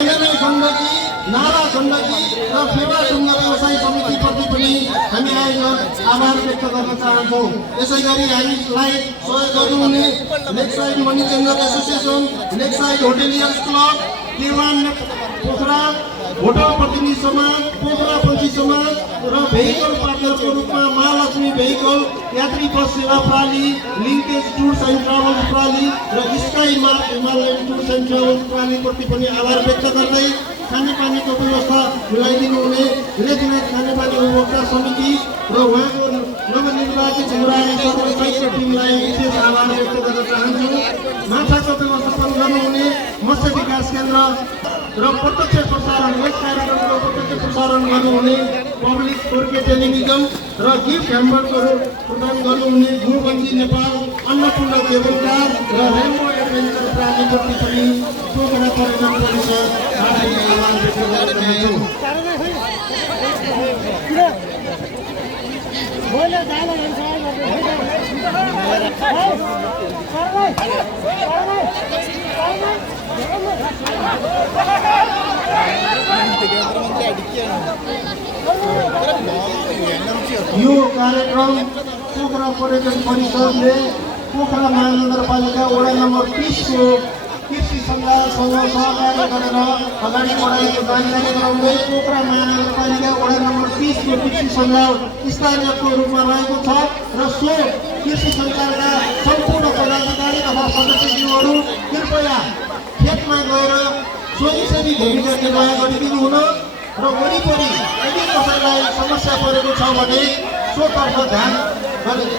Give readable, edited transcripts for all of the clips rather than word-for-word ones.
नारा गण्डकी र फेवा ढुङ्गा व्यवसाय समितिप्रति पनि हामी आभार व्यक्त गर्न चाहन्छौँ। यसै गरी हामीलाई सहयोग गर्नुहुने lakeside money changer association, lakeside hoteliers club, Dewan Pokhara, hotel प्रतिनिधि समाज, पोखरा पन्छी समाज र भेहिकल पार्टनरको रूपमा महालक्ष्मी भेहिकल, यात्री बस सेवा प्रणाली, लिङ्केज टुर्स एन्ड ट्राभल्स प्रणाली र Sky Mark Himalayan Tours and Travels प्रणालीप्रति पनि आभार व्यक्त गर्दै खानेपानीको व्यवस्था मिलाइदिनु हुने लेखनाथ खानेपानी उपभोक्ता समिति र उहाँको नवनिर्वाचित साहित्य टिमलाई विशेष आभार व्यक्त गर्न चाहन्छु। माछाको व्यवस्थापन गर्नुहुने मत्स्य विकास केन्द्र र प्रत्यक्ष प्रसारण यस कार्यक्रमको प्रत्यक्ष प्रसारण गर्नुहुने पब्लिक फोरके टेलिभिजन र गिफ्ट ह्याम्बरको प्रदान गर्नुहुने गुरुबन्जी नेपाल, अन्नपूर्ण केबल कार र रेमो एडभेन्चर प्रालीप्रति पनि पोखरा पर्यटन परिषद आभार व्यक्त गर्न चाहन्छु। यो कार्यक्रम पोखरा पर्यटन परिषदले पोखरा महानगरपालिका वडा नम्बर 30 को कृषि सञ्जालसँग सहकार्य गरेर अगाडि बढाएको जानकारी गराउँदै पोखरा महानगरपालिका वडा नम्बर 30 को कृषि सञ्जाल स्थानीयको रूपमा रहेको छ र सो कृषि सञ्जालका सम्पूर्ण पदाधिकारी तथा सदस्यज्यूहरू कृपया खेतमा गएर स्वयंसेवी भूमिका निर्वाह गरिदिनु हुन र वरिपरि यदि कसैलाई समस्या परेको छ भने सोतर्फ ध्यान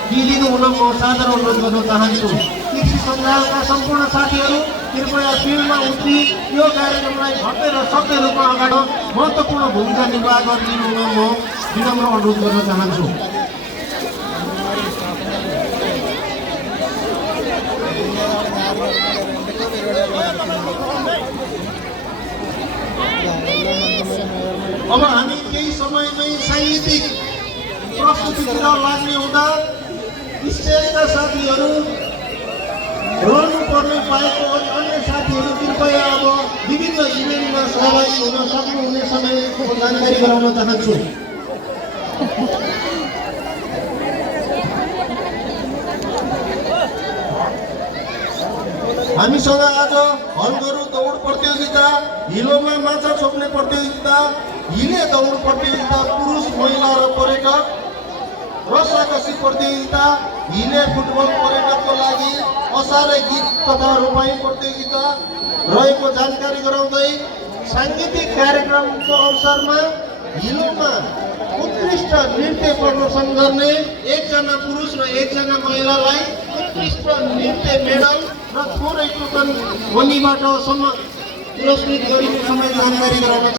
दिइदिनु हुन म सादर अनुरोध गर्न चाहन्छु। कृषि सञ्जालका सम्पूर्ण साथीहरू कृपया फिल्डमा उत्रि यो कार्यक्रमलाई भव्य र सभ्य रूपमा अगाडि महत्त्वपूर्ण भूमिका निर्वाह गरिदिनु हुन म विनम्र अनुरोध गर्न चाहन्छु। अब हामी केही समयमै साङ्गीतिक प्रस्तुतितिर लाग्ने हुँदा स्टेजका साथीहरू रहनु पर्ने पाएको अन्य साथीहरू कृपया अब विभिन्न इभेन्टमा सहभागी हुन सक्नुहुने समयको जानकारी गराउन चाहन्छु। हामीसँग आज हलगरु दौड प्रतियोगिता, हिलोमा माछा छोप्ने प्रतियोगिता, हिले दौड प्रतियोगिता पुरुष, महिला र पर्यटक, रसाकसी प्रतियोगिता, हिले फुटबल पर्यटकको लागि असारे गीत तथा रोपाई प्रतियोगिता रहेको जानकारी गराउँदै साङ्गीतिक कार्यक्रमको अवसरमा हिलोमा उत्कृष्ट नृत्य प्रदर्शन गर्ने एकजना पुरुष र एकजना महिलालाई उत्कृष्ट नृत्य मेडल र थोरै टोकन मनीबाट पुरस्कृत गरिने समय जानकारी गराउन